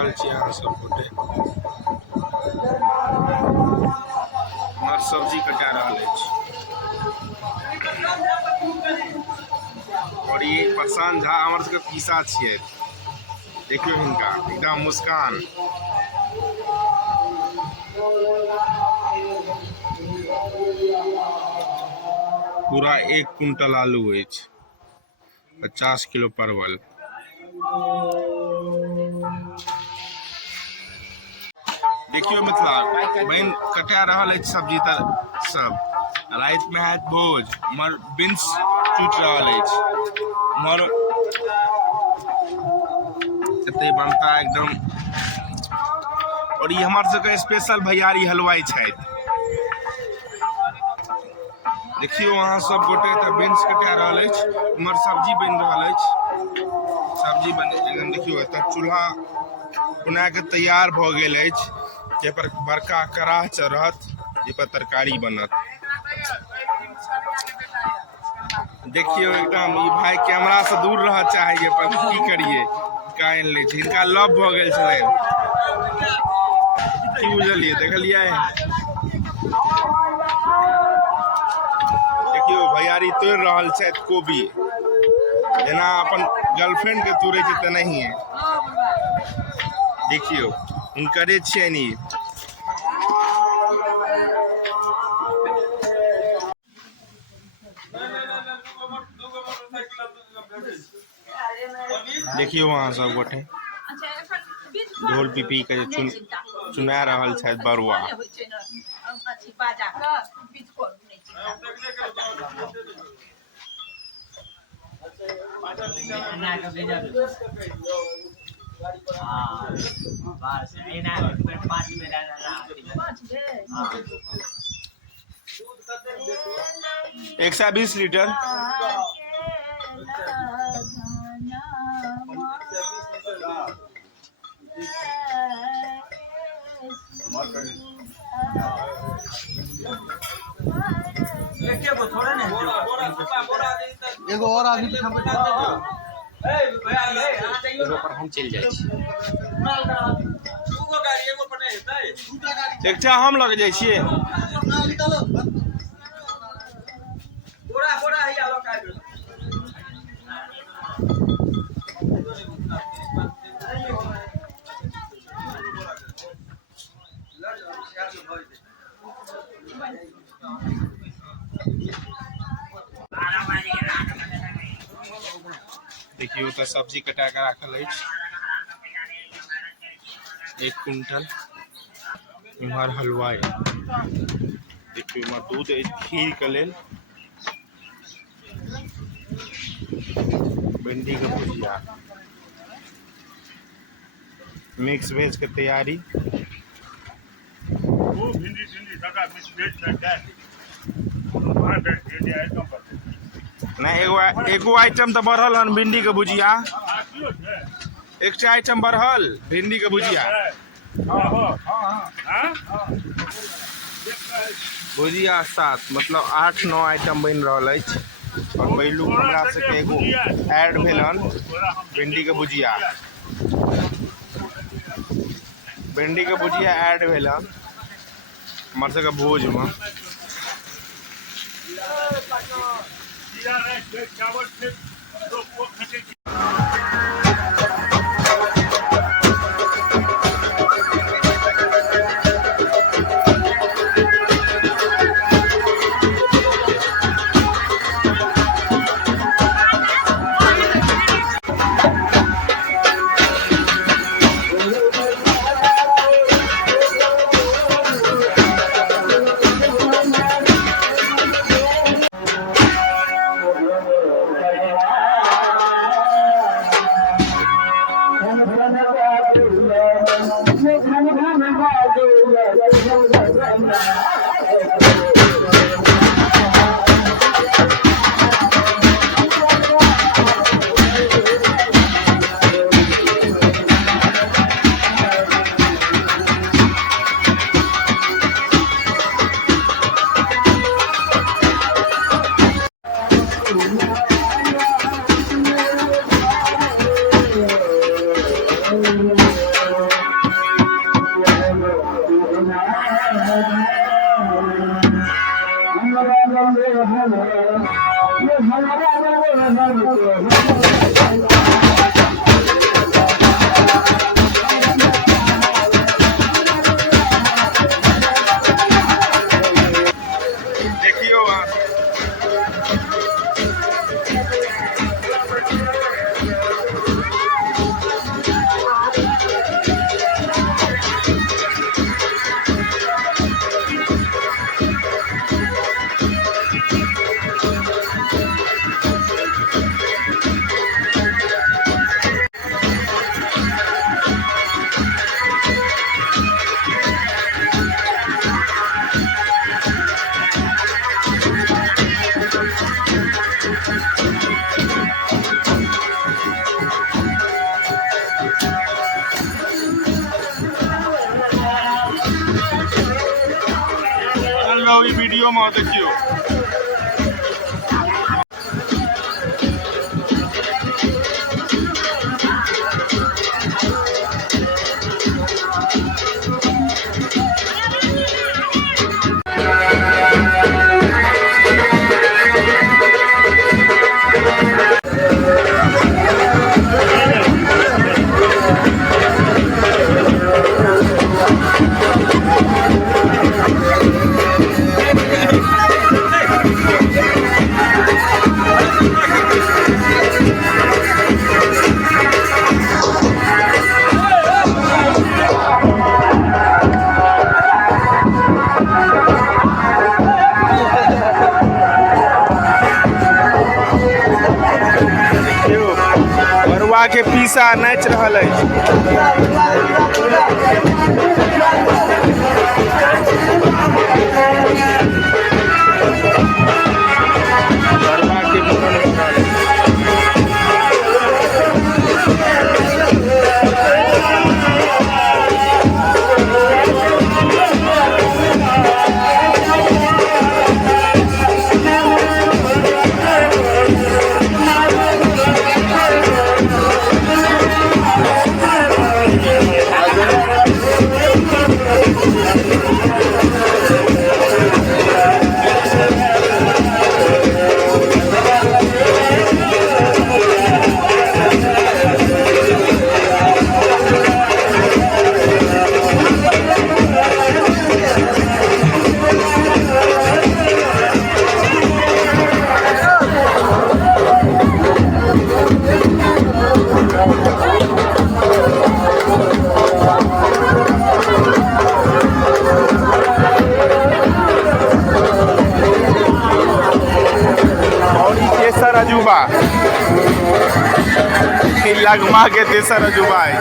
रहल छी अहाँ सब गोटे। हमर सब्जी कटा रहल अछि और ये प्रशांत झा हमर सबके पीसा छियै। देखियो हिनका एकदम मुस्कान। पूरा 1 क्विंटल आलू अछि, 50 किलो परवल। देखियो मिथिला बहन कटा रहल अछि सब्जी त सब। रात में है भोज, मर बिंस टूट रहल अछि। मर एते बनता एकदम। और ये हमार सबके स्पेशल भैयारी हलवाई छथि। देखियो अहाँ सब गोटे त बिंस कटा रहल अछि, हमर सब्जी बन रहल अछि। सब्जी बन एकदम देखियो एत चूल्हा बना के तैयार भ गेल अछि, जे पर बड़का कड़ाह चढ़त, जे पर तरकारी बनत। देखियो एकदम ई भाई कैमरा से दूर रह चाहे पर की करिए, कान ले छै। इनका लव भ गेल छलै, की बुझलिए देखलिए। देखियो भैयारी तोड़ रहल छथि कोबी, जेना अपन गर्लफ्रेंड के तोड़े छै तेनाहिए। देखियो हुनकरे छियनि ई। देखियो वहाँ सब गोटे ढोल पिपी के चुना रहल छथि बरुआ। एक 120 लीटर। एगो और आदमी पर हम चल जाइ छी। एकटा हम लग जाइ छियै। देखियो तो सब्जी कटा के राखल अछि, 1 क्विंटल। इम्हर हलवाई देखियो, इम्हर दूध अछि खीर के लेल। भिंडी के भुजिया, मिक्स वेज के तैयारी। नहीं एगो आइटम तो बढ़ल हन, भिंडी के भुजिया। एक आइटम बढ़ल भिंडी के भुजिया। भुजिया 7 मतलब 8-9 आइटम बन रहल अछि। और पहिलू हमरा सबके एगो ऐड भेल हन भिंडी के भुजिया। भिंडी के भुजिया ऐड भेल हन हमर सबके भोज में। देखियो वहाँ चल रहा हुई वीडियो में देखियो बरुआ के पीसा नाच रहल अछि बरुआ के मूड़न हो रहल अछि। तेसर अजूबा लगमा के तेसर अजूबा है।